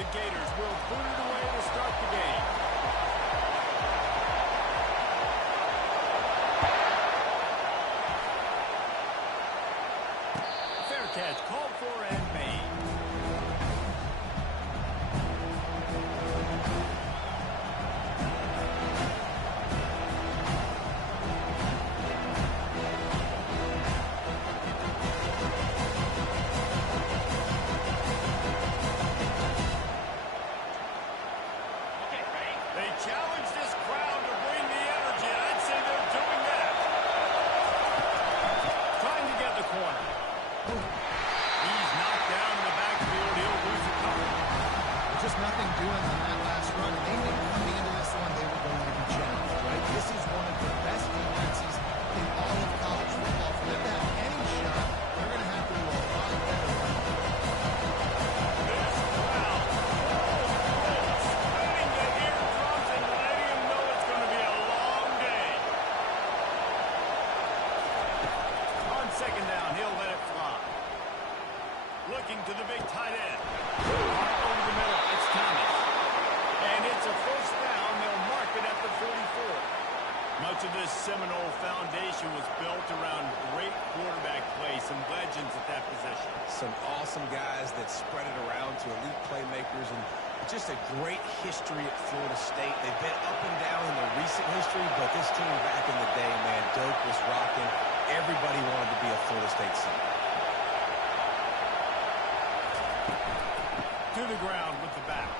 The Gators will boot it away to start the game. Fair catch called for and made. To the big tight end. Over the middle, it's Thomas. And it's a first down. They'll mark it at the 44. Much of this Seminole foundation was built around great quarterback play, some legends at that position. Some awesome guys that spread it around to elite playmakers, and just a great history at Florida State. They've been up and down in their recent history, but this team back in the day, man, Doak was rocking. Everybody wanted to be a Florida State Seminole. To the ground with the back.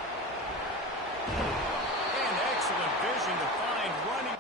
And excellent vision to find running.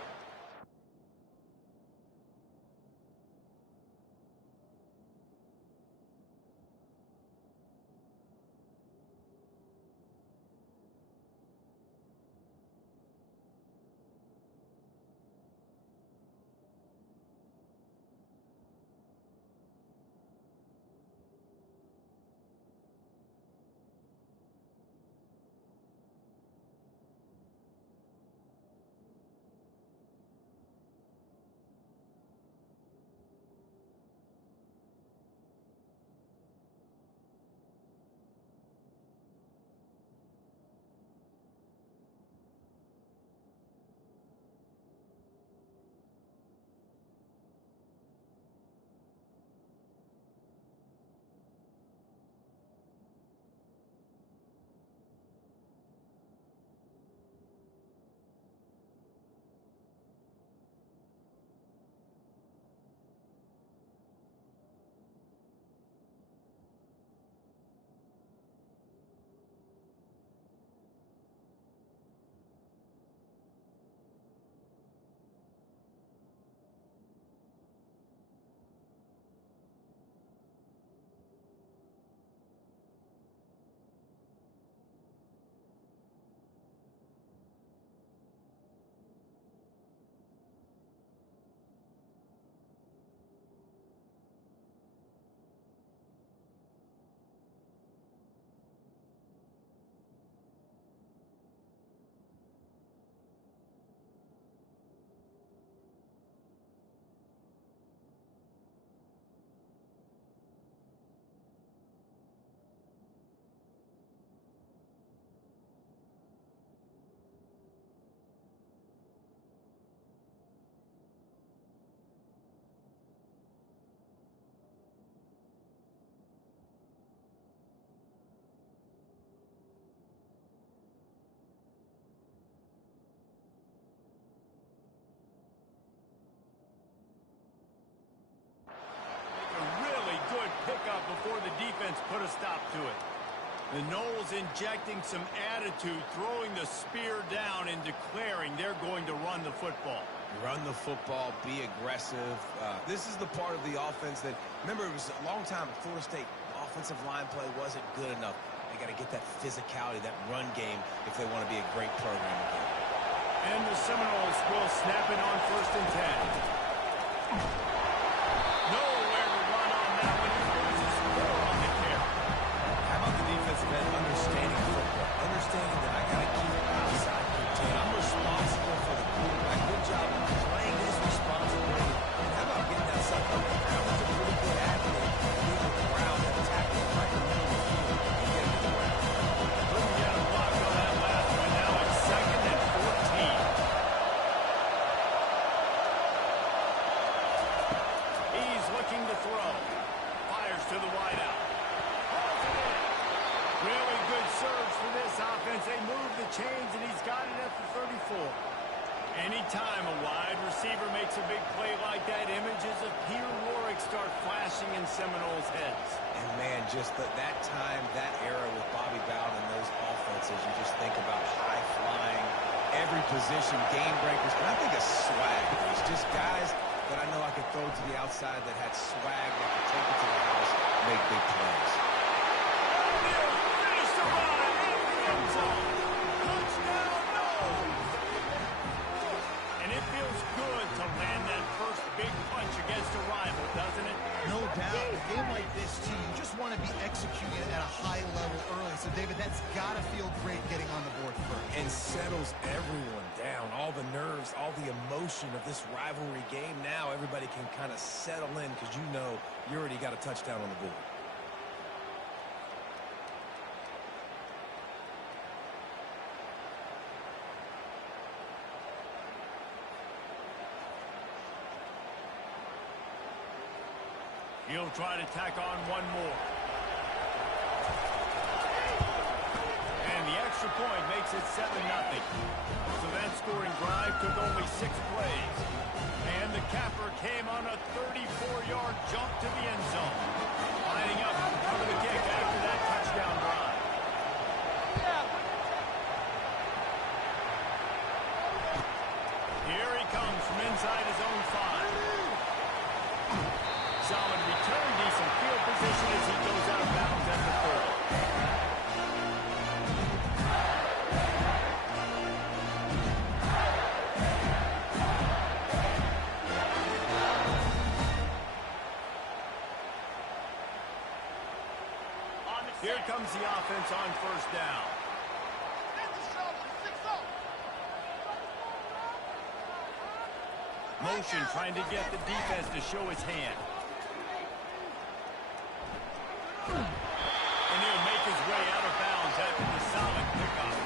Before the defense put a stop to it. The Noles injecting some attitude, throwing the spear down and declaring they're going to run the football. Run the football, be aggressive. This is the part of the offense that, remember, it was a long time at Florida State. Offensive line play wasn't good enough. They got to get that physicality, that run game, if they want to be a great program again. And the Seminoles will snap it on 1st and 10. Nowhere to run on that one. He loses 4 on the carry. How about the defensive end understanding football? Understanding that I got to keep outside contain. I'm responsible for the quarterback. Good job playing his responsibility. And how about getting that sucker up? That was a pretty good athlete. Being on the ground and tackling right in the middle of the field and getting to the ground. Couldn't get offense. They move the chains, and he's got it at the 34. Anytime a wide receiver makes a big play like that, images of Peter Warwick start flashing in Seminoles' heads. And, man, just that time, that era with Bobby Bowden and those offenses, you just think about high-flying, every position, game breakers. And I think of swag. It's just guys that I know I could throw to the outside that had swag that could take it to the house and make big plays. Finish the run in the end zone. Touchdown, no! And it feels good to land that first big punch against a rival, doesn't it? No doubt. A game like this, too, you just want to be executing at a high level early. So, David, that's got to feel great getting on the board first. And settles everyone down. All the nerves, all the emotion of this rivalry game. Now everybody can kind of settle in because you know you already got a touchdown on the board. He'll try to tack on one more. And the extra point makes it 7-0. So that scoring drive took only 6 plays. And the capper came on a 34-yard jump to the end zone. Lining up to cover the kick after that touchdown drive. Here he comes from inside his own 5. Solid return, decent field position as he goes out of bounds at the 30. Here comes the offense on first down. Motion trying to get the defense to show his hand. And he'll make his way out of bounds after the solid pickup.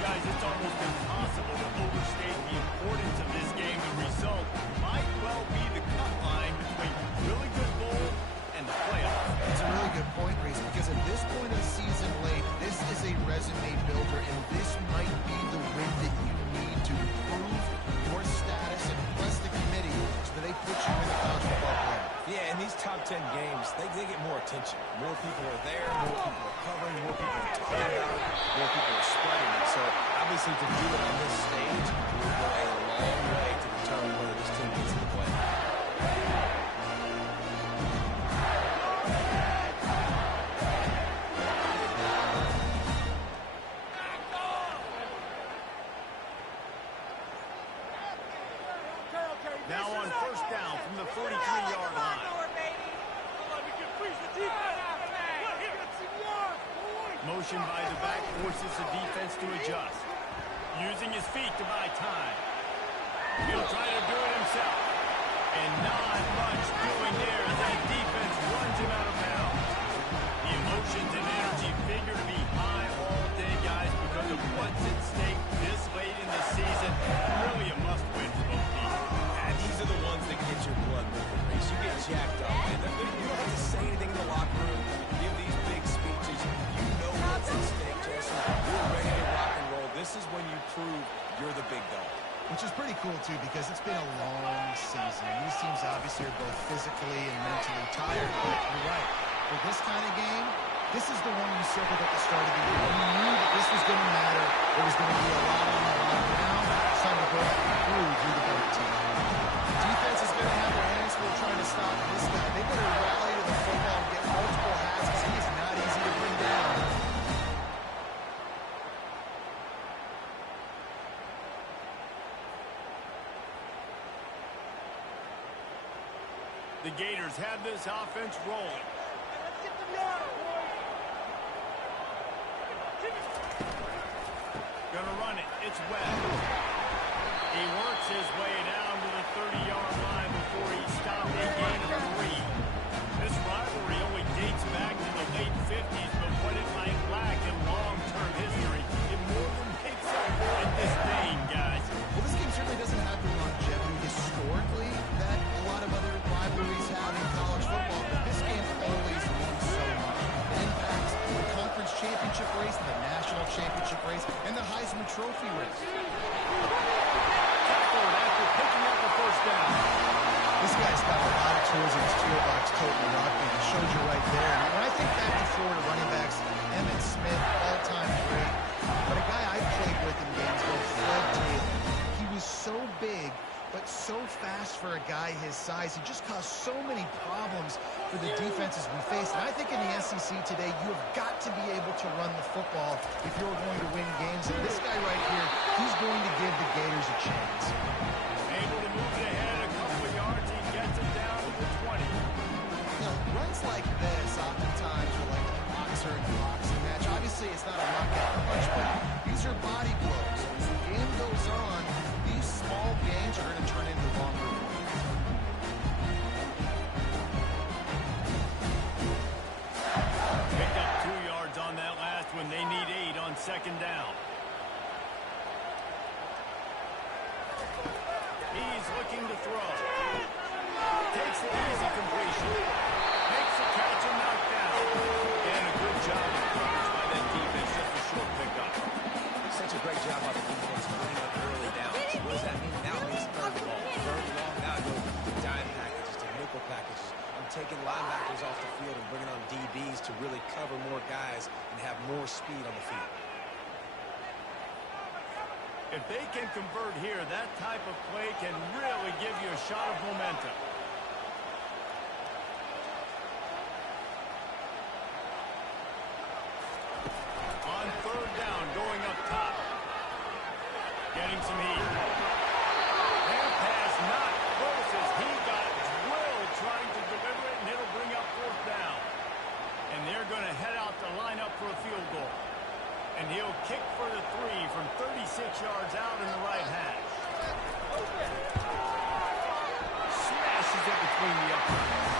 Guys, it's almost impossible to overstate the importance of this game. The result might well be the cut line between really good bowl and the playoff. It's a really good point, Reese, because at this point of the season late, this is a resume builder, and this might be the win that you need to improve your status and press the committee so that they put you in the college football playoff. Yeah, in these top 10 games, they get more attention. More people are there, more people are covering, more people are talking about it, more people are spreading it. So, obviously, to do it on this stage will go a long way to determine whether this team gets to the playoff. Now on first down from the 43-yard line. Motion by the back forces the defense to adjust. Using his feet to buy time. He'll try to do it himself. And not much doing there as that defense runs him out of bounds. The emotions and energy figure to be high all day, guys, because of what's at stake this late in the season. Really a must-win for both teams. And these are the ones that get your blood moving, Reese. You get jacked up, man. You don't have to say anything in the locker room. Give these big speeches. You know what's at stake, Jesse. You're ready to rock and roll. This is when you prove you're the big dog. Which is pretty cool, too, because it's been a long season. These teams obviously are both physically and mentally tired, but you're right. For this kind of game, this is the one you circled at the start of the year. You knew that this was going to matter. There was going to be a lot on the line. Now, it's time to go out and prove you're the better team. The defense is going to have their hands full trying to stop this guy. They better rally to the football and get multiple hats because he is not easy to bring down. The Gators have this offense rolling. Gonna run it. It's Webb. He works his way down to the 30-yard line before he stopped a gain of 3. This rivalry only dates back to the late 50s, but what it might lack in long-term history, it more than makes up for in this game, guys. Well, this game certainly doesn't have the longevity historically that a lot of other rivalries have in college football, but this game always won so much. It impacts the conference championship race the national championship race, and the Heisman Trophy race. Tackled after picking up the first down. This guy's got a lot of tools in his toolbox, totally rocking. It shows you right there. And when I think back to Florida running backs, Emmitt Smith, all-time great. But a guy I played with in Gainesville, Fred Taylor. He was so big, but so fast for a guy his size. He just caused so many problems for the defenses we faced. And I think in the SEC today, you have got to be able to run the football if you're going to win games. And this guy right here, he's going to give the Gators a chance. Able to move it ahead a couple of yards. He gets it down to the 20. You know, runs like this oftentimes are like a boxer in a boxing match. Obviously, it's not a knockout punch, but these are body blows. As the game goes on, these small gains are going to turn into longer ones. Picked up 2 yards on that last one. They need 8 on second down. He's looking to throw. Takes the easy completion. Makes the catch and knockdown. And a good job of coverage by that defense. Just a short pickup. Such a great job by the defense bringing up early down. What does that mean? Now it means third and long. Third and long, now I go to dime packages, to nickel packages. I'm taking linebackers off the field and bringing on DBs to really cover more guys and have more speed on the field. If they can convert here, that type of play can really give you a shot of momentum. On third down, going up top. Getting some heat. And pass not close as he got drilled trying to deliver it, and it'll bring up fourth down. And they're going to head out to line up for a field goal. And he'll kick for the 3 from 36 yards out in the right hash. Smashes it between the uprights.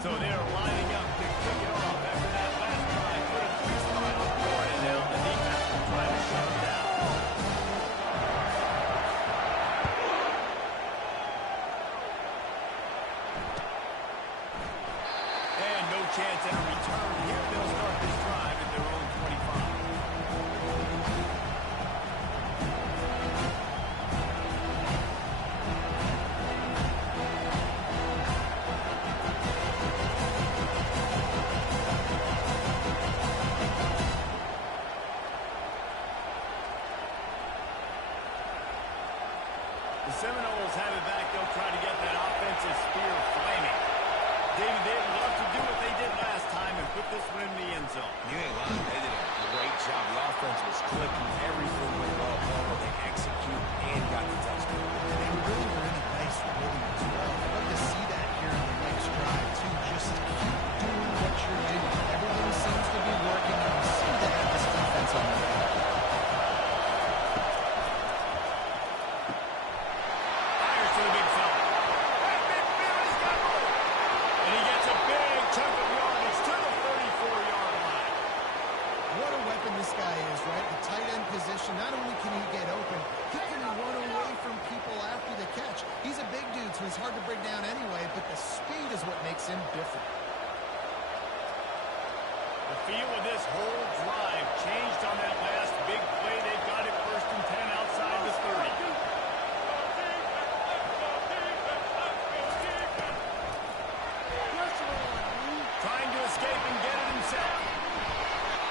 So they're lining up to kick it off after that last drive. Put a 3-spot on the board, and now the defense will try to shut it down. Chance at a return here. They'll start this drive at their own 25. The Seminoles have it back. They'll try to get that offensive spear flaming. David, they'd love to do what they did last time and put this one in the end zone. You ain't lying. They did a great job. The offense was clicking. Everything went well. They execute and got the touchdown. And they really were in a nice rhythm as well. I'd love to see that here in the next drive, too. Just keep doing what you're doing. Everything seems to be working, and you seem to have this defense on the field. Fires to the big fella. And he gets a big chunk of yardage to the 34-yard line. What a weapon this guy is, right? The tight end position, not only can he get open, he can run away from people after the catch. He's a big dude, so he's hard to bring down anyway, but the speed is what makes him different. The feel of this whole drive changed on that last big play. They got it 1st and 10 outside the 30. Trying to escape and get it himself.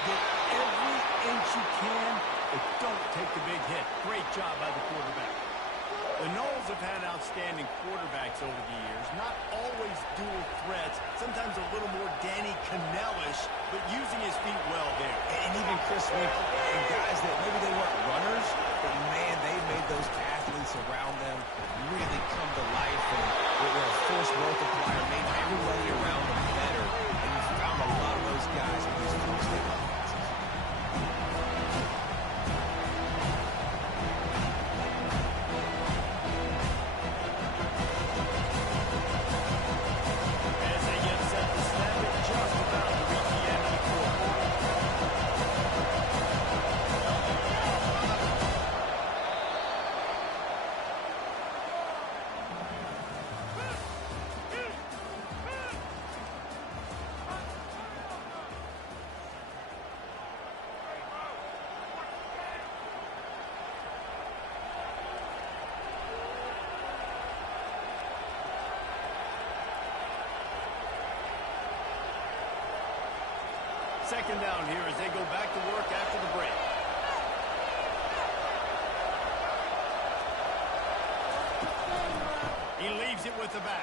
Get every inch you can, but don't take the big hit. Great job by the quarterback. The Noles have had outstanding quarterbacks over the years. Not always dual threats. Sometimes a little more Danny Cannell-ish, but using his feet well there. And even Chris Winkle. And guys that maybe they weren't runners, but man, they made those athletes around them really come to life. And they were a force multiplier, made everybody around them better. And you found a lot of those guys in these first-day offenses. As they get set to snap it, just about to reach the end of the quarter. Second down here as they go back to work after the break. He leaves it with the back.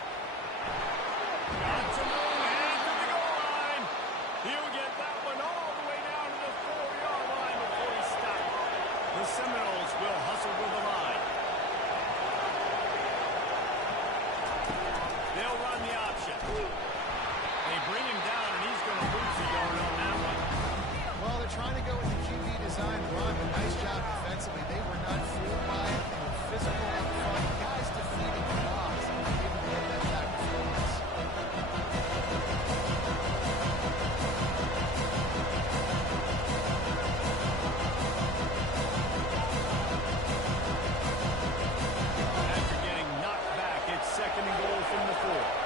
Got some room, heading to the goal line. He'll get that one all the way down to the 4-yard line before he stops. The Seminoles will hustle to the line. They'll run the option. They bring him down, and he's going to lose a yard on that one. Well, they're trying to go with the QB design run, but nice job defensively. They were not fooled by it. They were physical up front. Guys defeating the box and able to get that back performance. After getting knocked back, it's second and goal from the 4.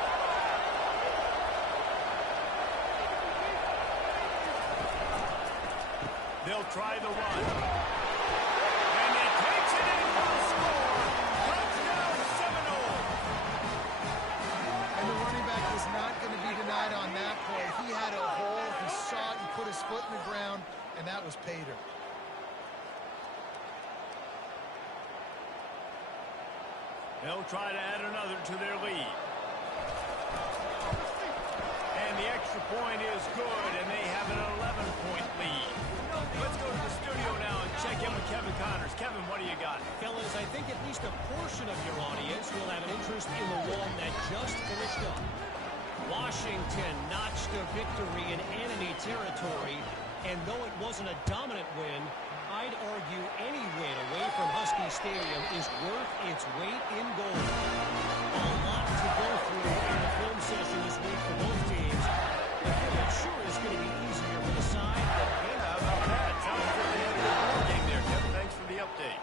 They'll try the run. And he takes it in for a score. Touchdown, Seminole. And the running back was not going to be denied on that play. He had a hole. He saw it. He put his foot in the ground, and that was pay dirt. They'll try to add another to their lead. And the extra point is good, and they have an 11-point lead. Let's go to the studio now and check in with Kevin Connors. Kevin, what do you got? Fellas, I think at least a portion of your audience will have an interest in the one that just finished up. Washington notched a victory in enemy territory, and though it wasn't a dominant win, I'd argue any win away from Husky Stadium is worth its weight in gold. A lot to go through in the film session this week for both teams. The field sure is going to be easier for the side. Yeah, how about that? Sounds like they had a good ball game there, Kevin. Thanks for the update.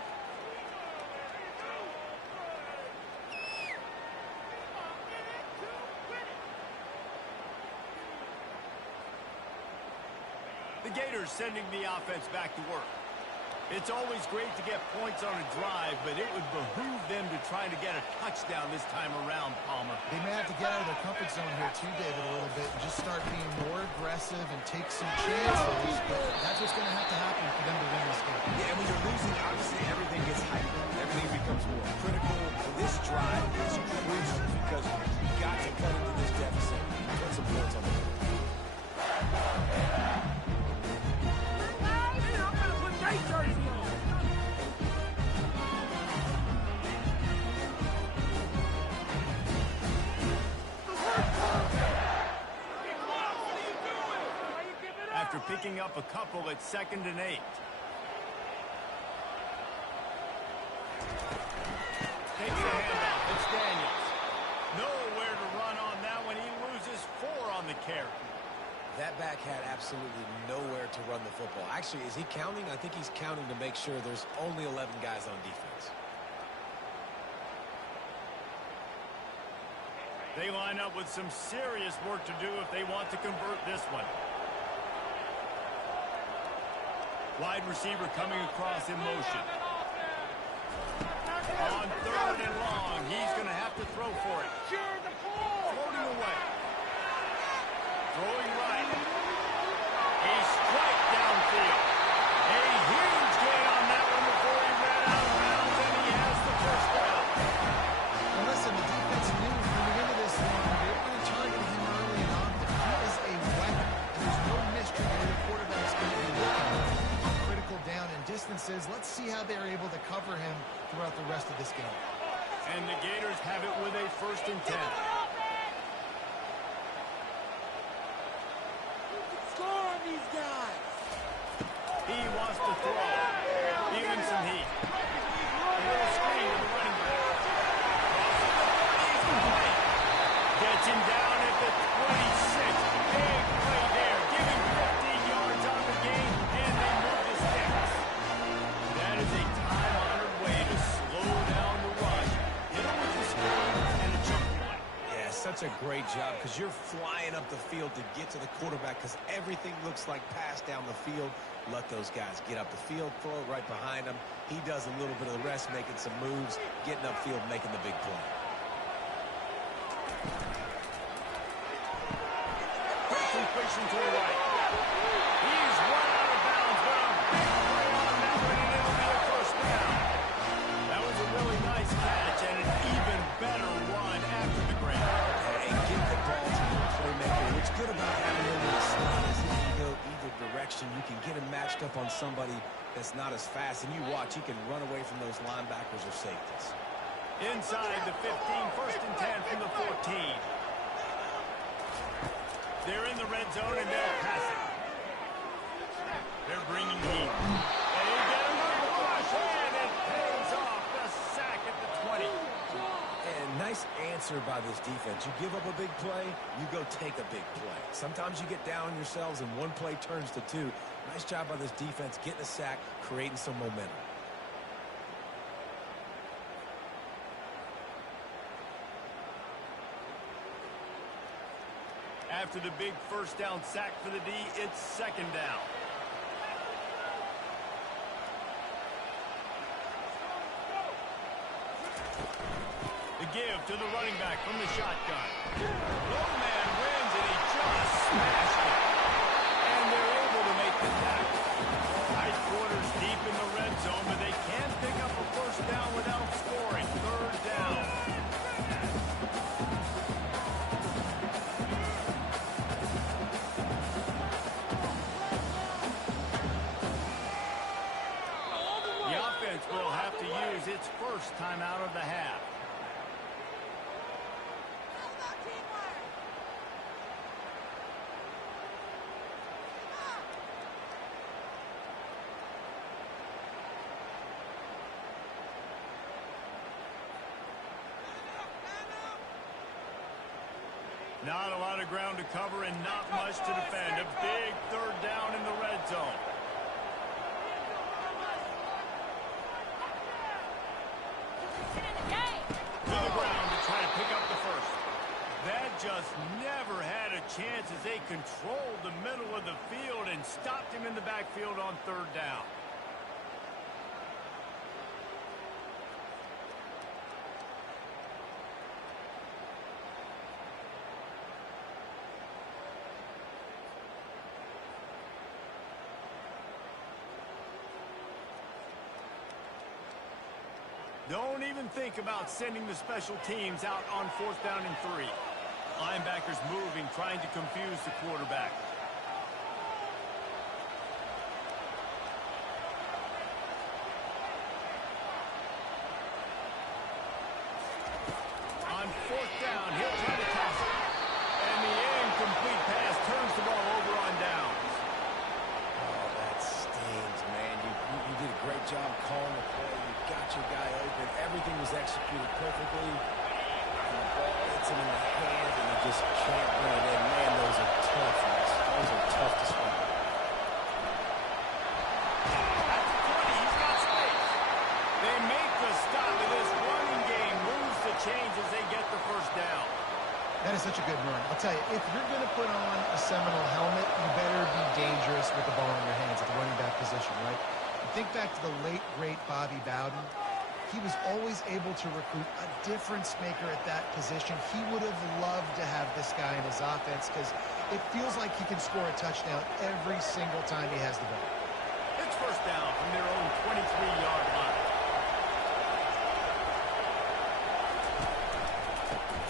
The Gators sending the offense back to work. It's always great to get points on a drive, but it would behoove them to try to get a touchdown this time around, Palmer. They may have to get out of their comfort zone here too, David, a little bit and just start being more aggressive and take some chances. But that's what's going to have to happen for them to win this game. Yeah, and when you're losing, obviously everything gets heightened. Everything becomes more critical. This drive is crucial because you've got to cut into this deficit and put some points on the board. After picking up a couple, it's 2nd and 8. Takes the handoff. It's Daniels. Nowhere to run on that one. He loses 4 on the carry. That back had absolutely nowhere to run the football. Actually, is he counting? I think he's counting to make sure there's only 11 guys on defense. They line up with some serious work to do if they want to convert this one. Wide receiver coming across in motion. On 3rd and long, he's going to have to throw for it. Floating away. Throwing right. A strike downfield. A huge gain on that one before he ran out of bounds, and he has the first down. And listen, the defense knew coming into this one, they were going to target him early and often. He is a weapon. There's no mystery that the quarterback's going to be looking on critical down and distances. Let's see how they're able to cover him throughout the rest of this game. And the Gators have it with a 1st and 10. He wants to throw. Even some heat. A little screen to the running back. He's complete. Gets him down at the 26. Big play there. Giving 15 yards on the game, and they move the sticks. That is a time-honored way to slow down the rush. Hit him with the screen and a jump one. Yeah, such a great job because you're flying up the field to get to the quarterback because everything looks like pass down the field. Let those guys get up the field, throw it right behind him. He does a little bit of the rest, making some moves, getting upfield, making the big play. Quick completion to the right. He's run out of bounds, but a big play on that one, and it'll be a first down. That was a really nice catch and an even better run after the grab. And get the ball to your playmaker. What's good about having him in the slot is he can go either direction. You can get him matched up on somebody that's not as fast, and you watch, he can run away from those linebackers or safeties. Inside the 15, first and 10 from the 14. They're in the red zone, and they'll pass it. They're bringing heat. They get him on the rush, and it pays off the sack at the 20. And nice answer by this defense. You give up a big play, you go take a big play. Sometimes you get down on yourselves, and one play turns to two. Nice job by this defense getting a sack, creating some momentum. After the big first down sack for the D, it's second down. The give to the running back from the shotgun. Low man wins, and he just smashed it. And they're able to make the tackle. Tight quarters deep in the red zone, but they can't pick up a first down without scoring. Third down. The offense will have to use its first timeout of the half. Not a lot of ground to cover and not much to defend. A big third down in the red zone. To the ground to try to pick up the first. That just never had a chance as they controlled the middle of the field and stopped him in the backfield on third down. Don't even think about sending the special teams out on fourth down and 3. Linebackers moving, trying to confuse the quarterback. On fourth down, he'll try to toss it. And the incomplete pass turns the ball over on downs. Oh, that stings, man. You did a great job calling the play. You got your guy open. Everything was executed perfectly. And the ball hits him in the hand, and he just can't bring it in. Man, those are tough. Those are tough to swallow. At the 20, he's got space. They make the stop, and this running game moves the chains as they get the first down. That is such a good run. I'll tell you, if you're going to put on a Seminole helmet, you better be dangerous with the ball in your hands at the running back position, right? You think back to the late, great Bobby Bowden. He was always able to recruit a difference maker at that position. He would have loved to have this guy in his offense because it feels like he can score a touchdown every single time he has the ball. It's first down from their own 23-yard line.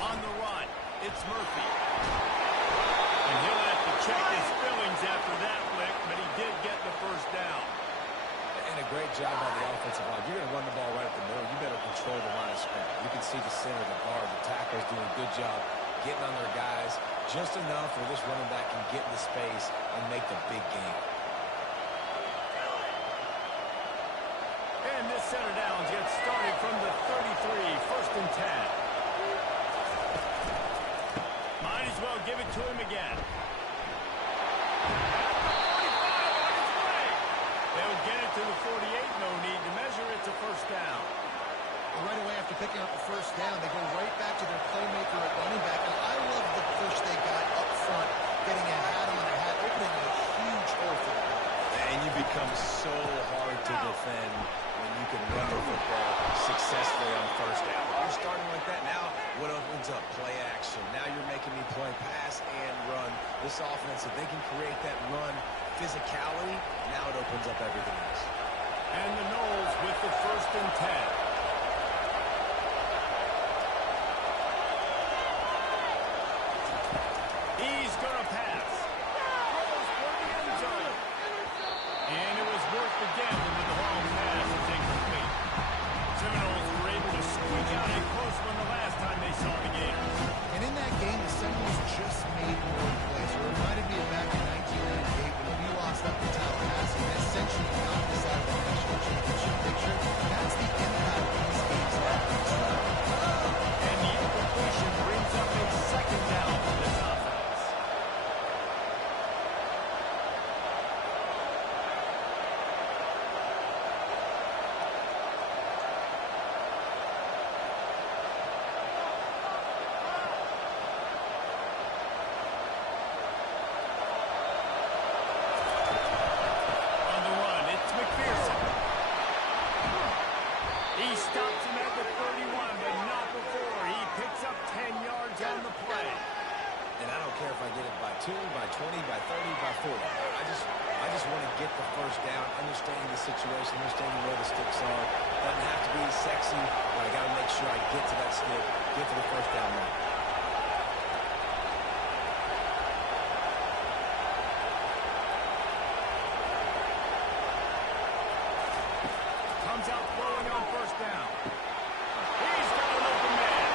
On the run, it's Murphy. And he'll have to check his feelings after that flick, but he did get the first down. And a great job by the offensive line. You're going to run the ball right at the middle. You better control the line of scrimmage. You can see the center, the guard, the tackles doing a good job getting on their guys just enough where this running back can get into space and make the big game. And this set of downs gets started from the 33, first and 10. Might as well give it to him again. They'll get it to the 48, no need to measure. It's a first down. Right away after picking up the first down, they go right back to their playmaker at running back. And I love the push they got up front, getting a hat on a hat, opening a huge hole for them. And you become so hard to defend when you can run the football successfully on first down. You're starting like that now. What opens up? Play action. Now you're making me play pass and run. This offense, if they can create that run physicality, now it opens up everything else. And the Knowles with the 1st and 10. He's going to pass. Throws for the end zone. And it was worth the gamble with the long pass. It's incomplete. Seminoles were able to squeak out a close one the last time they saw the Gators. And in that game, the Seminoles just made more plays. It reminded me of back in 1998 when we lost up in Tallahassee and essentially knocked us out of the national championship picture. That's the impact these games have. And the incompletion brings up a 2nd down for this offense. He stops him at the 31, but not before. He picks up 10 yards on the play. And I don't care if I get it by 2, by 20, by 30, by 40. I just want to get the 1st down, understanding the situation, understanding where the sticks are. Doesn't have to be sexy, but I got to make sure I get to that stick, get to the 1st down line. Comes out throwing on 1st down. He's got an open man.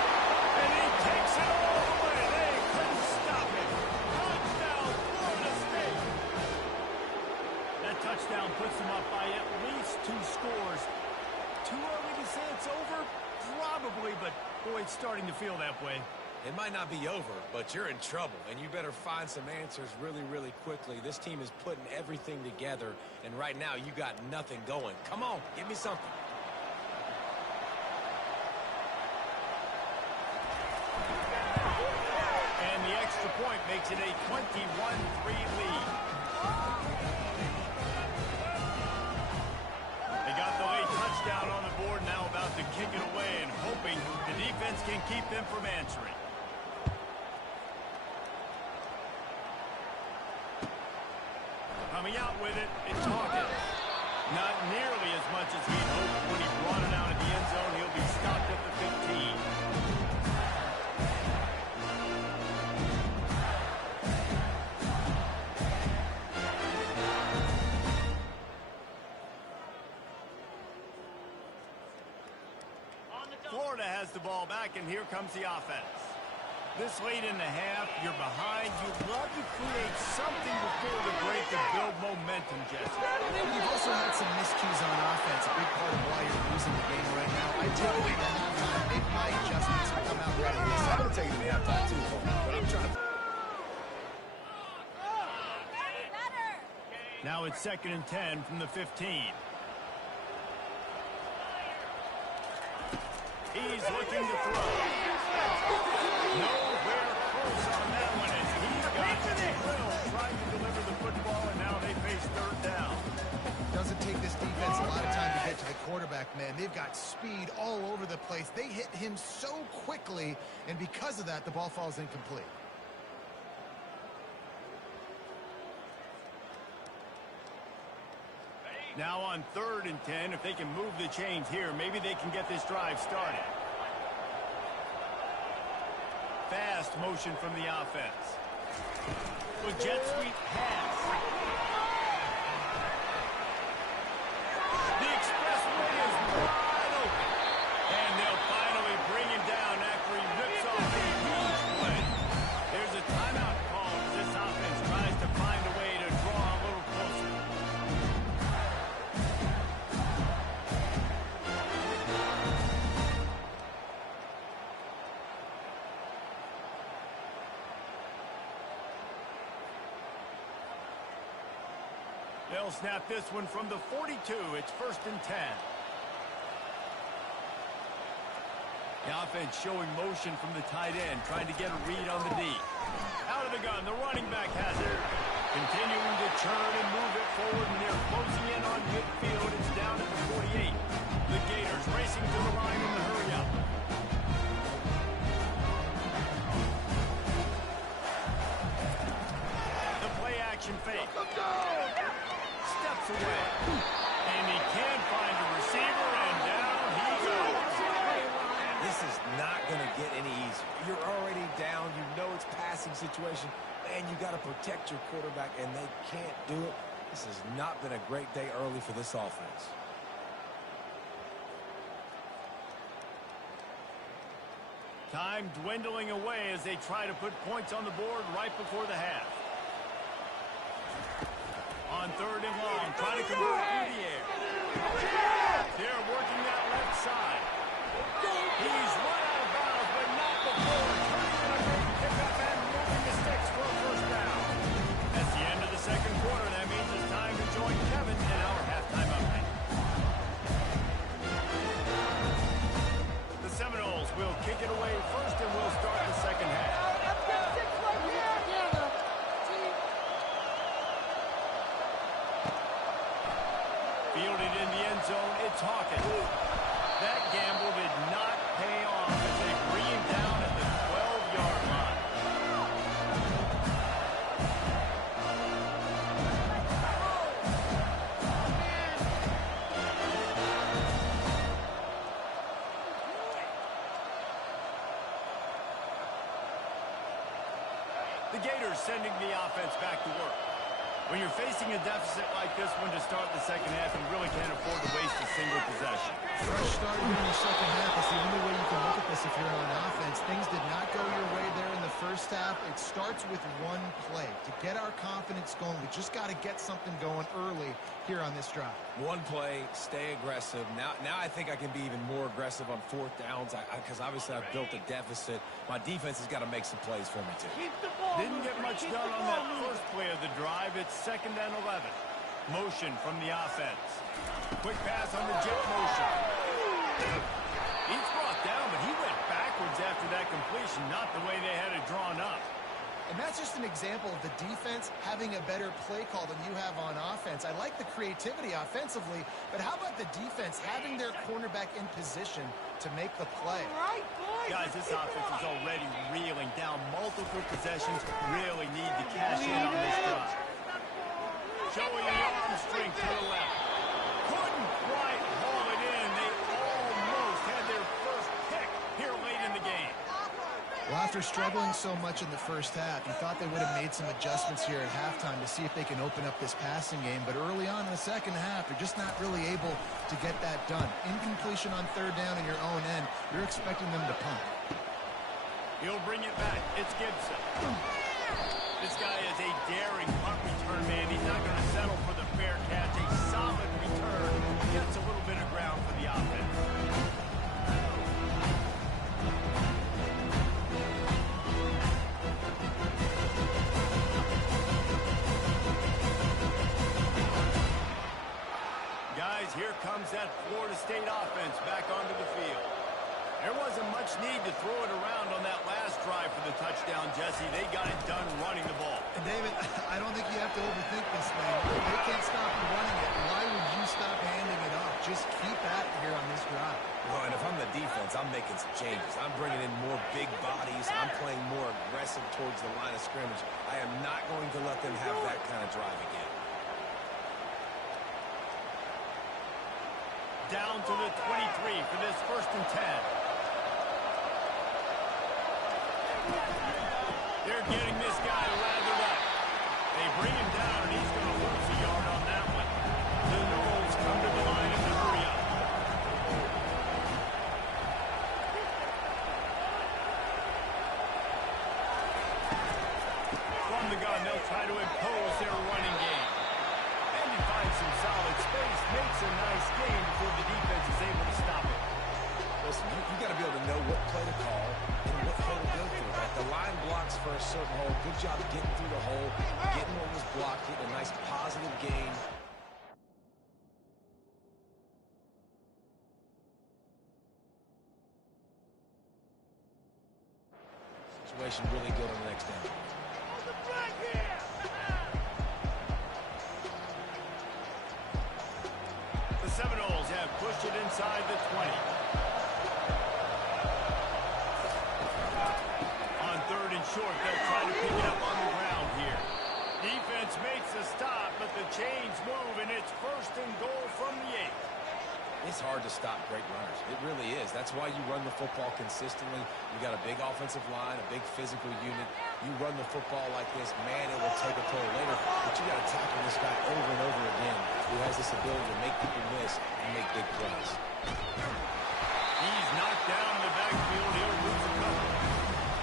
And he takes it all the way. They couldn't stop him. Touchdown, Florida State. That touchdown puts them up by at least 2 scores. Too early to say it's over? Probably, but boy, it's starting to feel that way. It might not be over, but you're in trouble, and you better find some answers really, really quickly. This team is putting everything together, and right now you got nothing going. Come on, give me something. And the extra point makes it a 21-3 lead. They got the late touchdown on the board, now about to kick it away and hoping the defense can keep them from answering. Coming out with it, it's Hawkins. Not nearly as much as he'd hoped. When he brought it out of the end zone, he'll be stopped at the 15. Florida has the ball back, and here comes the offense. This late in the half, you're behind. You'd love to create something before the break to build momentum, Jesse. You've also had some miscues on offense, a big part of why you're losing the game right now. I totally the halftime, make my adjustments and come out ready. I'm going to take it to halftime too, but I'm trying to... Now it's 2nd and 10 from the 15. He's looking to throw. Nowhere close on that one as he's got Will trying to deliver the football, and now they face 3rd down. Doesn't take this defense a lot of time to get to the quarterback, man. They've got speed all over the place. They hit him so quickly, and because of that, the ball falls incomplete. Now on 3rd and 10, if they can move the chains here, maybe they can get this drive started. Fast motion from the offense. With jet sweep pass. The expressway is wide open. And they'll finally bring him down after he rips off a huge play. There's a timeout call as this offense tries to find a way to draw a little closer. They'll snap this one from the 42. It's 1st and 10. The offense showing motion from the tight end, trying to get a read on the D. Out of the gun, the running back has it. Continuing to churn and move it forward, and they're closing in on midfield. It's down at the 48. The Gators racing to the line in the hurry up. away. And he can't find a receiver, and down he goes. This is not going to get any easier. You're already down. You know it's passing situation. And you got to protect your quarterback, and they can't do it. This has not been a great day early for this offense. Time dwindling away as they try to put points on the board right before the half. On 3rd and long, trying to convert through the air. They're working that left side. He's run out of bounds, but not before turning in a great pickup and moving the sticks for a first down. That's the end of the second quarter. That means it's time to join Kevin in our halftime update. The Seminoles will kick it away first, and we'll start the second half. Fielded in the end zone, it's Hawkins. That gamble did not pay off as they bring him down at the 12-yard line. The Gators sending the offense back to work. When you're facing a deficit like this one to start the second half, you really can't afford to waste a single possession. Fresh start here in the second half is the only way you can look at this if you're on offense. Things did not go your way there in the first half. It starts with one play. To get our confidence going, we just got to get something going early here on this drive. One play, stay aggressive. Now I think I can be even more aggressive on 4th downs because obviously I've built a deficit. My defense has got to make some plays for me, too. Didn't get much done on that first play of the drive. It's 2nd and 11. Motion from the offense. Quick pass on the jet motion. He's brought down, but he went backwards after that completion, not the way they had it drawn up. And that's just an example of the defense having a better play call than you have on offense. I like the creativity offensively, but how about the defense having their cornerback in position to make the play? Guys, this offense is already reeling down multiple possessions. Really need to cash in on this drive. Showing the arm strength to the left. Couldn't quite haul it in. They almost had their first pick here late in the game. Well, after struggling so much in the first half, you thought they would have made some adjustments here at halftime to see if they can open up this passing game. But early on in the second half, they're just not really able to get that done. Incompletion on 3rd down in your own end, you're expecting them to punt. He'll bring it back. It's Gibson. This guy is a daring punt return man. He's not going to settle for the fair catch. A solid return. Gets a little bit of ground for the offense. Guys, here comes that Florida State offense back onto the field. There wasn't much need to throw it around on that last drive for the touchdown, Jesse. They got it done running the ball. And David, I don't think you have to overthink this thing. They can't stop you running it. Why would you stop handing it off? Just keep at it here on this drive. Well, and if I'm the defense, I'm making some changes. I'm bringing in more big bodies. I'm playing more aggressive towards the line of scrimmage. I am not going to let them have that kind of drive again. Down to the 23 for this 1st and 10. They're getting this guy lathered up. They bring him down, and he's going to lose a yard on that one. The Noles come to the line in the hurry up. From the gun, they'll try to impose their running game. And he finds some solid space, makes a nice gain before the defense is able to stop it. Listen, you got to be able to know what play to call and what hole to go through. Right? The line blocks for a certain hole. Good job getting through the hole, getting what was blocked, getting a nice positive gain. Situation really good on the next down. The Seminoles have pushed it inside the 20. On 3rd and short, they'll try to pick it up on the ground here. Defense makes a stop, but the chains move, and it's you run the football consistently. You got a big offensive line, a big physical unit. You run the football like this, man, it will take a toll later. But you got to tackle this guy over and over again who has this ability to make people miss and make big plays. He's knocked down in the backfield. He'll lose a couple.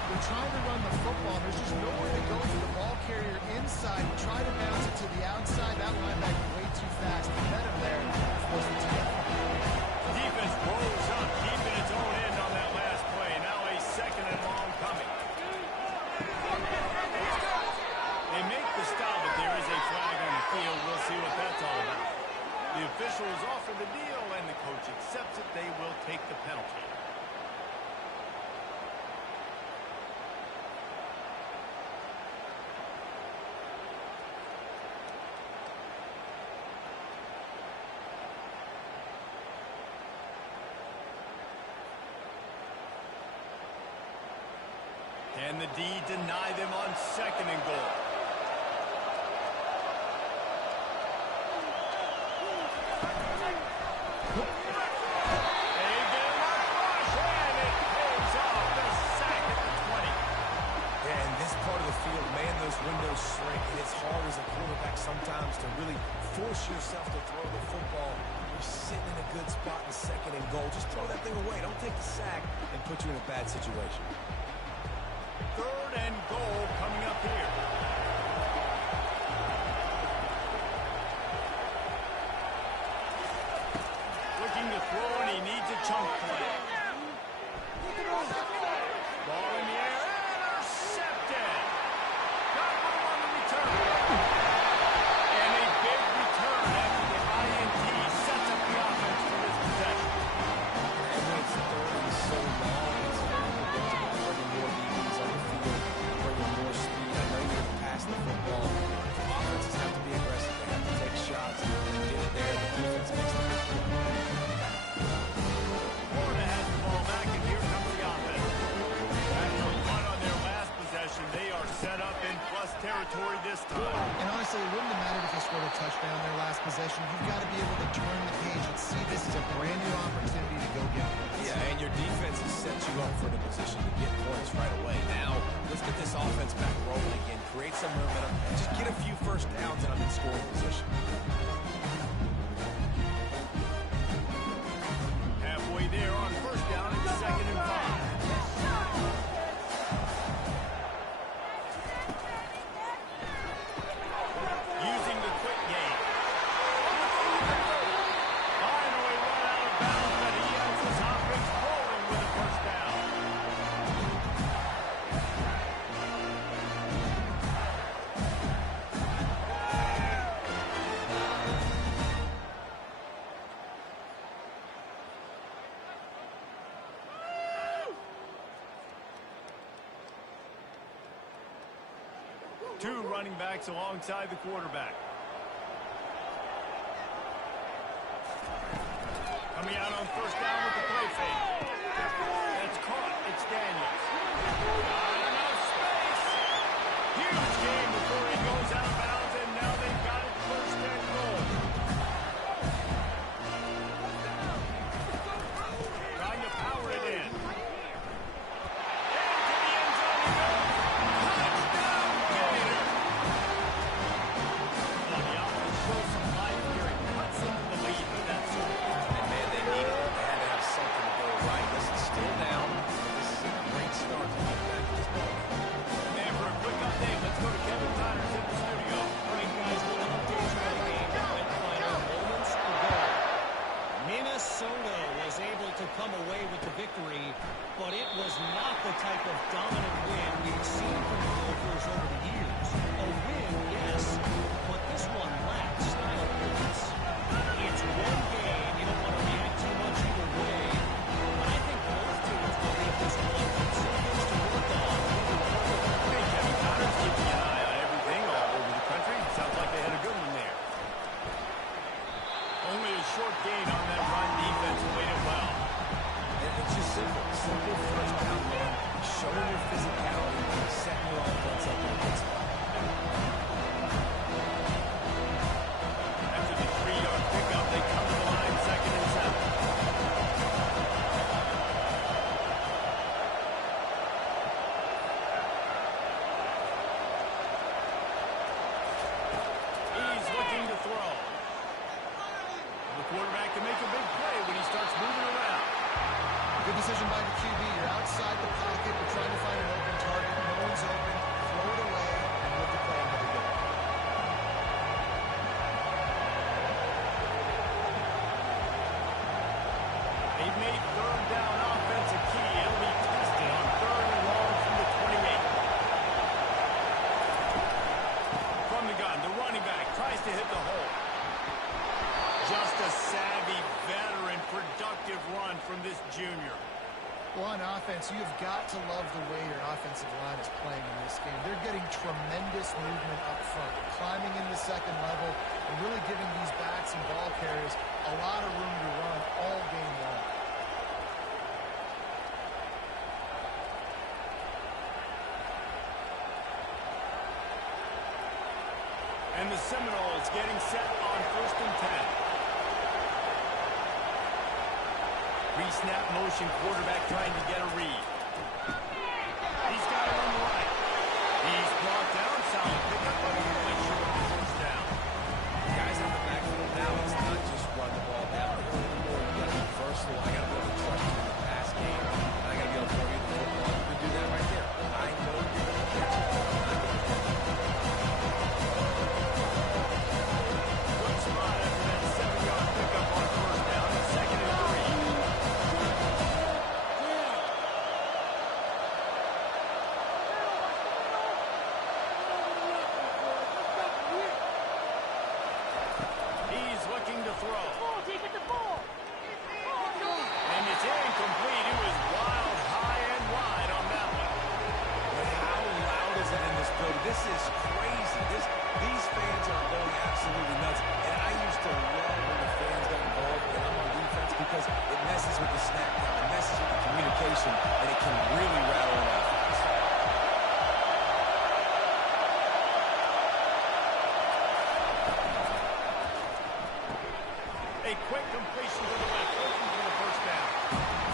They're trying to run the football. There's just nowhere to go for the ball carrier inside. Try to bounce it to the outside. That linebacker way too fast. He met him there. Forced the tackle. Defense rolls up, keeping its own end on that last play. Now a second and long coming. They make the stop, but there is a flag on the field. We'll see what that's all about. The officials offer the deal, and the coach accepts it. They will take the penalty. And the D deny them on second and goal. They get another rush, and it pays off the sack at the 20. Yeah, in this part of the field, man, those windows shrink. And it's hard as a quarterback sometimes to really force yourself to throw the football. You're sitting in a good spot in second and goal. Just throw that thing away. Don't take the sack and put you in a bad situation. Third and goal coming up here. Looking to throw, and he needs a chunk play. Ball in the air, intercepted. Got room on the return. And a big return after the INT sets up the offense for this possession. And when it's third and so long, it's very predictable. Bringing more DBs on the field, bringing more speed. I know you're past the football. Offenses have to be aggressive. They have to take shots. They did it there. The defense makes the big play. Florida has the ball back, and here comes the offense. After a run on their last possession, they are set up in plus territory this time. And honestly, it wouldn't have mattered if they scored a touchdown their last possession. You've got to be able to turn the page and see this as a brand new opportunity to go get points. Yeah, and your defense has set you up for the position to get points right away. Now, let's get this offense back rolling again, create some momentum, just get a few first downs, and I'm in scoring position. Halfway there on first down and second and 5. Using the quick game. Finally run out of bounds, but he has his offense rolling with a first down. Two running backs alongside the quarterback. Coming out on first down with the play fake. That's caught. It's Daniels. Not enough space. Huge game before he goes out of bounds, and now they've got it first and goal. Trying to power it in. Into the end zone he goes. Touchdown, Gator. Well, the offense shows some life here and cuts into the lead with that score. And, man, they needed it. They had to have something to go right. This is still down, but this is a great start to get back to this ball game. And for a quick update, let's go to Kevin Connors in the studio. All right, guys, we're going to update you on a game that went final moments ago. Minnesota was able to come away with the victory, but it was not the type of dominant win we've seen from the Gophers over the years. A win, yes, but this one lacked style points. It's one game. You don't want to react too much either way, but I think both teams will leave this one with some things to work on moving forward. Hey, Kevin Connors keeping an eye on everything all over the country. Sounds like they had a good one there. Only a short gain on that run. Defense played it well. And it's just simple. Simple first down run, showing your physicality, setting your offense up in a good spot. After the 3-yard pickup, they come to the line offense, you've got to love the way your offensive line is playing in this game. They're getting tremendous movement up front, climbing in the second level, and really giving these backs and ball carriers a lot of room to run all game long. And the Seminoles getting set on 1st and 10. Pre-snap motion, quarterback trying to get a read. He's got it on the right. He's brought down, solid pickup, but really short of the first down. Guys in the backfield now, it's not just run the ball down. You got to be versatile. I got to be able to trust you in the pass game. I got to be able to throw you the football. You can do that right there. I know you're going to catch it. Good spot after that 7-yard pickup on first down and 2nd and 3. Looking to throw. And it's incomplete. It was wild, high and wide on that one. But how loud is it in this building? This is crazy. These fans are going absolutely nuts. And I used to love when the fans got involved when I'm on defense because it messes with the snap count, it messes with the communication, and it can really rattle an offense. A quick completion to the left, looking for the first down.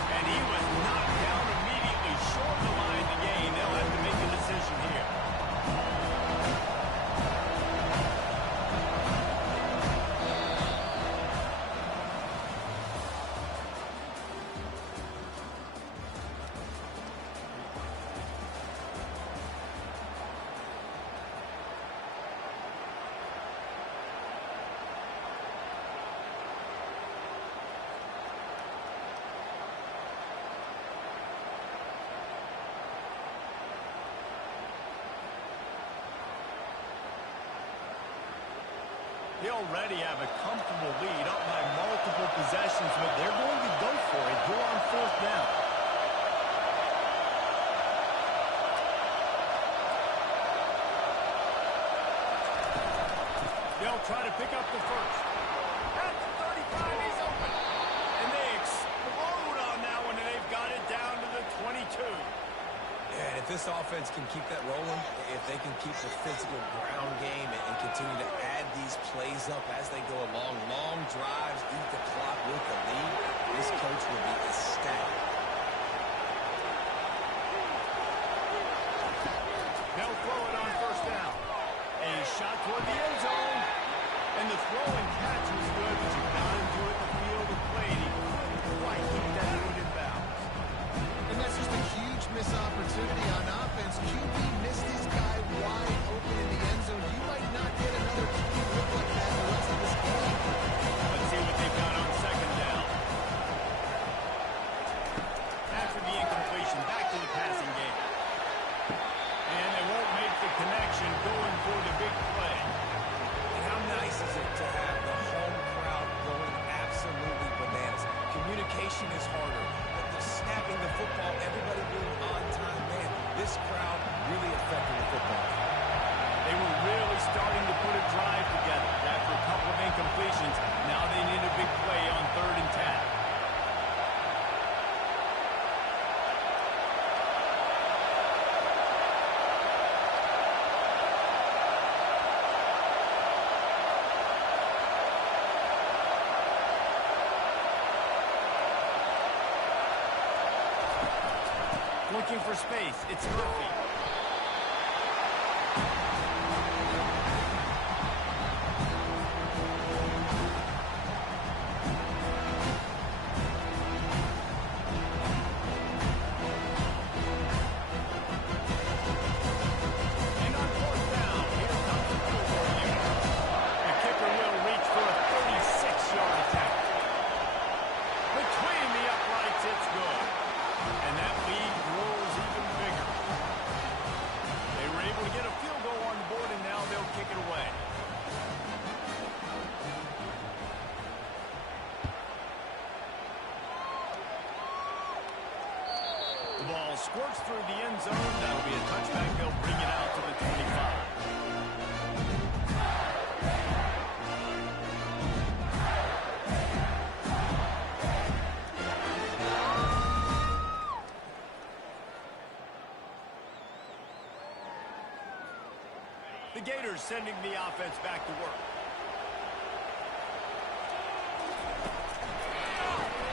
And he was knocked down immediately, short of the line to gain. They'll have to make a decision here. They already have a comfortable lead up by multiple possessions, but they're going to go for it here on 4th down. They'll try to pick up the first. At the 35, he's open. And they explode on that one, and they've got it down to the 22. Yeah, and if this offense can keep that rolling, if they can keep the physical ground game and continue to add these plays up as they go along, long drives, eat the clock with the lead, this coach will be ecstatic. They'll throw it on 1st down. A shot toward the end zone. And the throw and catch was good, but you got him to it the field of play. He couldn't quite keep that foot in bounds. And that's just a huge missed opportunity on offense. QB missed his guy wide open in the end zone. You might not get another clean look like that the rest of this game. Let's see what they've got on 2nd down. After the incompletion, back to the passing game. And they won't make the connection going for the big play. And how nice is it to have the home crowd going absolutely bananas? Communication is harder. Snapping the football, everybody being on time, man, this crowd really affected the football. They were really starting to put a drive together. After a couple of incompletions, now they need a big play on 3rd and 10. Looking for space, it's Murphy. And on 4th down, here comes the field goal unit. The kicker will reach for a 36-yard attempt. Between the uprights, it's good. And that lead grows even bigger. They were able to get a field goal on through the end zone. That'll be a touchback. They'll bring it out to the 25. The Gators sending the offense back to work.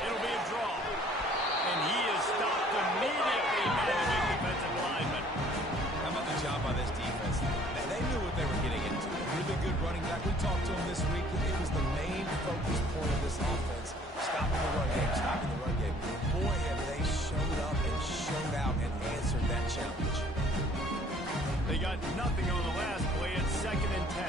It'll be a draw. And he is stopped immediately by the big defensive lineman. How about the job by this defense? They knew what they were getting into. Really good running back. We talked to him this week. It was the main focus point of this offense. Stopping the run game, stopping the run game. Boy, have they showed up and showed out and answered that challenge. They got nothing on the last play. It's 2nd and 10.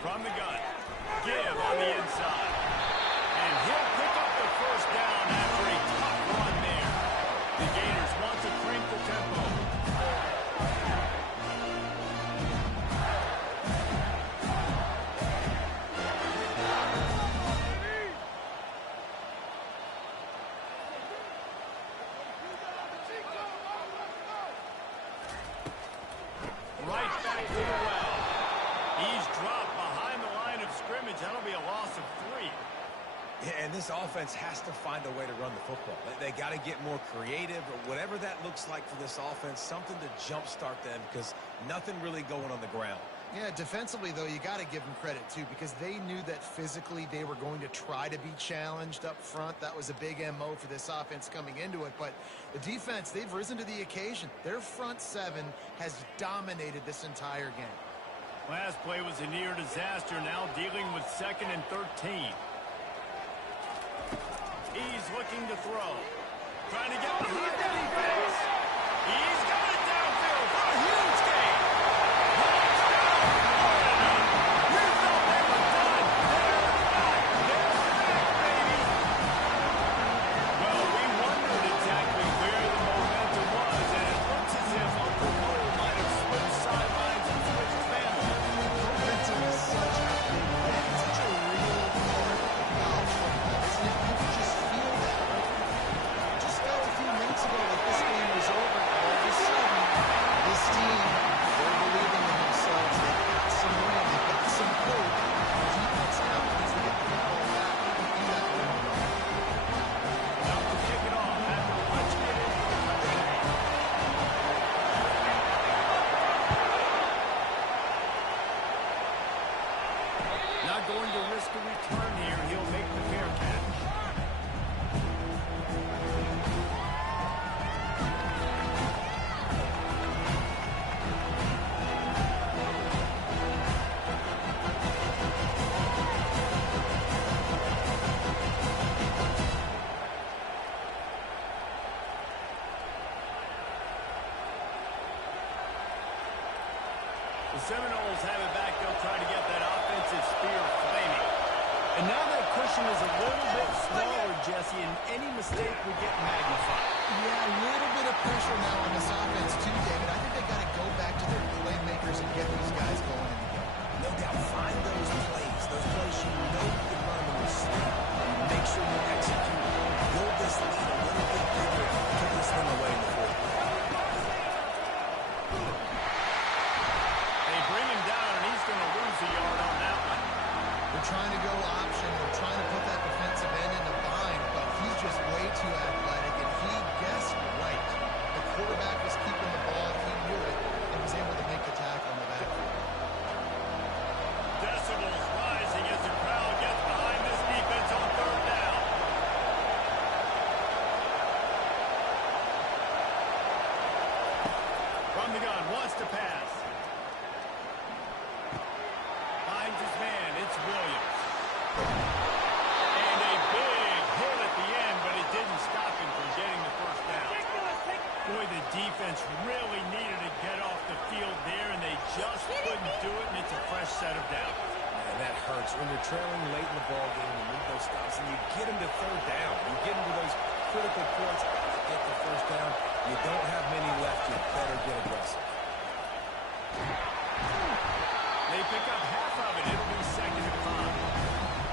From the gun. Give on the inside. And he'll pick up the first down after a tough run there. The Gators want to crank the tempo. Right back to the well. He's dropped behind the line of scrimmage. That'll be a loss of 3. Yeah, and this offense has to find a way to run the football. They got to get more creative, or whatever that looks like for this offense, something to jumpstart them, because nothing really going on the ground. Yeah, defensively, though, you got to give them credit, too, because they knew that physically they were going to try to be challenged up front. That was a big MO for this offense coming into it. But the defense, they've risen to the occasion. Their front seven has dominated this entire game. Last play was a near disaster. Now dealing with 2nd and 13. He's looking to throw. Trying to get behind the defense. He's got it downfield for a huge gain. Not going to risk a return here. He'll make the fair catch. The Seminoles have it back. They'll try to get that offensive spear flaming. And now that cushion is a little bit smaller, Jesse, and any mistake would get magnified. Yeah, a little bit of pressure now on this offense, too, David. I think they got to go back to their playmakers and get these guys going in the game. No doubt, find those plays you know you can run in your sleep. Make sure you execute. Build this lead a little bit bigger. Kick this thing away in the fourth. They bring him down, and he's going to lose a yard on that one. They're trying to go option. They're trying to put that defensive end in a bind, but he's just way too athletic, and he guessed right. The quarterback was keeping the ball. He knew it and was able to make the tackle in the backfield. Decibels rising as the crowd gets behind this defense on 3rd down. From the gun, wants to pass. Finds his man, it's Williams. And a big hit at the end, but it didn't stop him from getting the first down. Boy, the defense really needed to get off the field there, and they just couldn't do it, and it's a fresh set of downs. Man, that hurts. When you're trailing late in the ball game, you need those stops, and you get them to 3rd down. You get them to those critical points, get the first down. You don't have many left. You better get aggressive. They pick up half of it. It'll be 2nd and 5.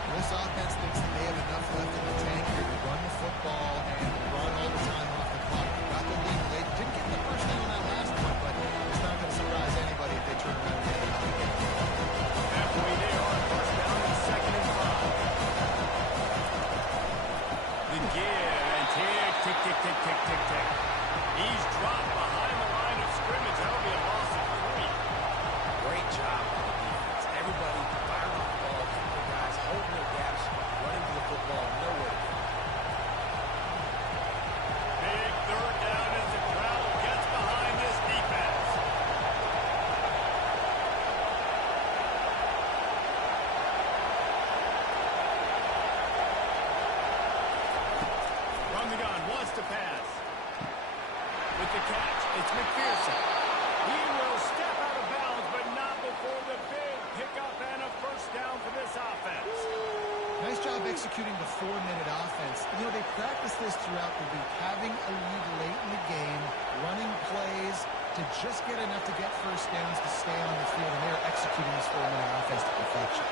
Nice job executing the 4-minute offense. You know, they practice this throughout the week, having a lead late in the game, running plays to just get enough to get first downs to stay on the field, and they're executing this 4-minute offense to perfection.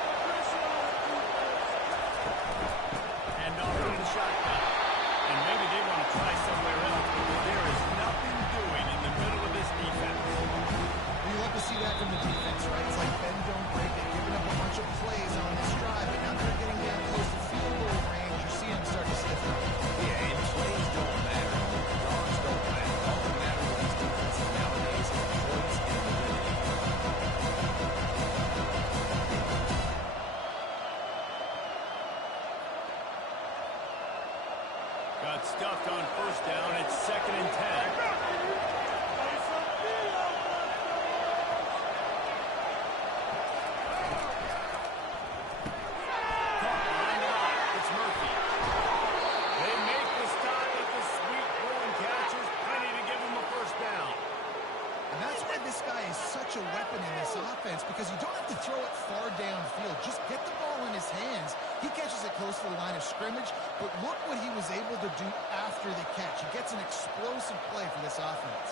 And off to the shotgun. And maybe they want to try somewhere else, but there is nothing doing in the middle of this defense. You love to see that from the defense, right? It's like bend, don't break. They've given up a bunch of plays on this drive, but now they're getting down close to field goal range. You're seeing them start to stiffen up. Yeah, and plays don't matter. Yards don't matter. All that matters with these defenses nowadays is points and validity. Got stuffed on first down. It's 2nd and 10. This guy is such a weapon in this offense because you don't have to throw it far downfield. Just get the ball in his hands. He catches it close to the line of scrimmage, but look what he was able to do after the catch. He gets an explosive play for this offense.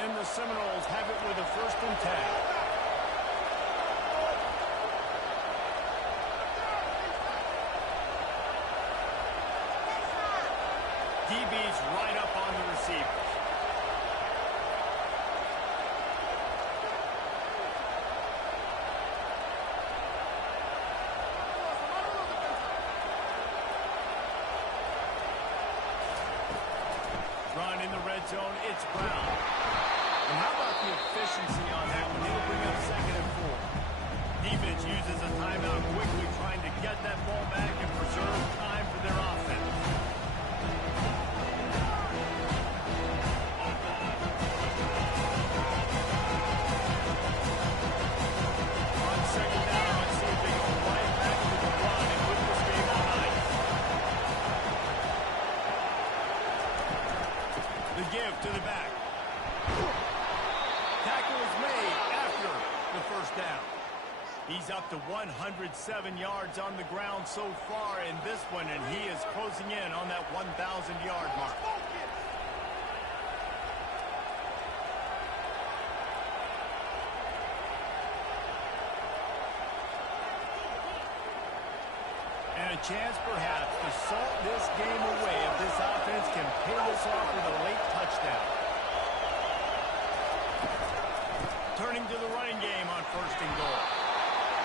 And the Seminoles have it with a 1st and 10. DB's right up on the receiver. Run in the red zone, it's Brown. And how about the efficiency on that one? He'll bring up 2nd and 4. Defense uses a timeout quickly, trying to get that ball back and preserve time for their offense. To the back. Tackle is made after the 1st down. He's up to 107 yards on the ground so far in this one, and he is closing in on that 1,000-yard mark. And a chance, perhaps, to salt this game away if this offense can pay this off with a late touchdown. Turning to the running game on 1st and goal.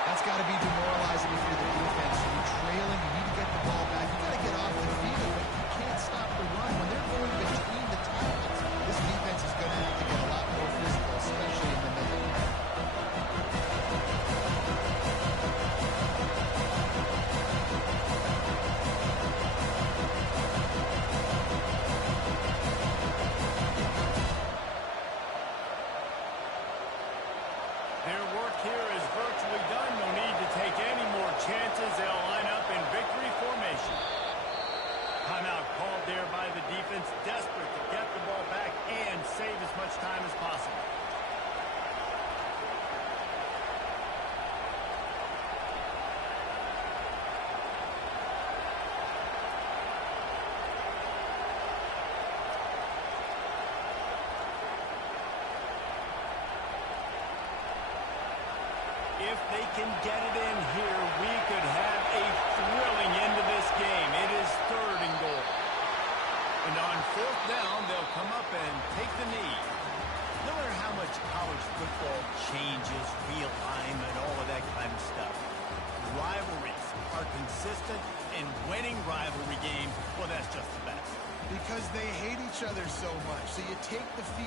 That's got to be demoralizing if you're the defense. You're trailing, you need to get the ball back. You got to get off the field, but you can't stop the run. When they're going between the tackles, this defense is going to have to get a lot more physical, especially in the middle. Their work here is virtually done. No need to take any more chances. They'll line up in victory formation. Timeout called there by the defense, desperate to get the ball back and save as much time as possible. If they can get it in here, we could have a thrilling end to this game. It is 3rd and goal. And on 4th down, they'll come up and take the knee. No matter how much college football changes, realignment, all of that kind of stuff, rivalries are consistent, and winning rivalry games, well, that's just the best. Because they hate each other so much. So you take the field.